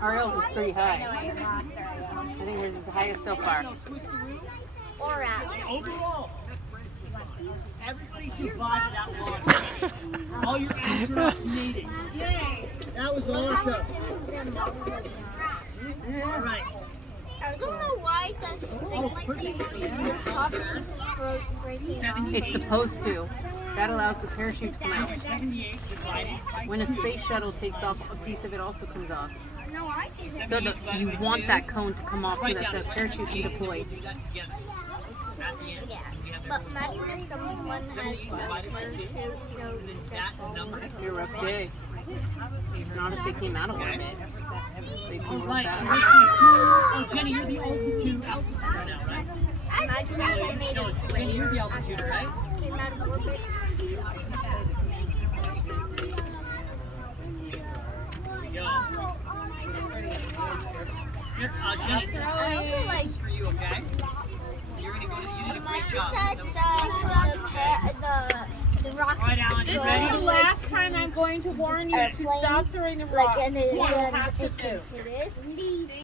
Ariel's is pretty high. I think hers is the highest so far. Or out. Overall, everybody survived that one. All your astronauts made it. Yay! That was awesome. All right. I don't know why it doesn't stick like the top keeps breaking off. It's supposed to. That allows the parachute to come out. 78 divided by When a space shuttle takes off, a piece of it also comes off. No, I didn't. So you want that cone to come off so that the parachute can deploy. do that together. At the end. Yeah. But imagine if someone has no parachute, so That number. Your rough day. Not if they came out of orbit. They come real Right. fast. Oh, Jenny, you're the altitude right now, right? imagine if they made No, a Jenny, you're the altitude, right? came out of orbit. Yo. Here, Jenny, I also like this is for you, okay? You're gonna go to. You did a great imagine job. that the rocket All right, Alan, This you is ready? the last time I'm going to warn you to stop throwing the like rock. and it, You and have to it do. can hit it.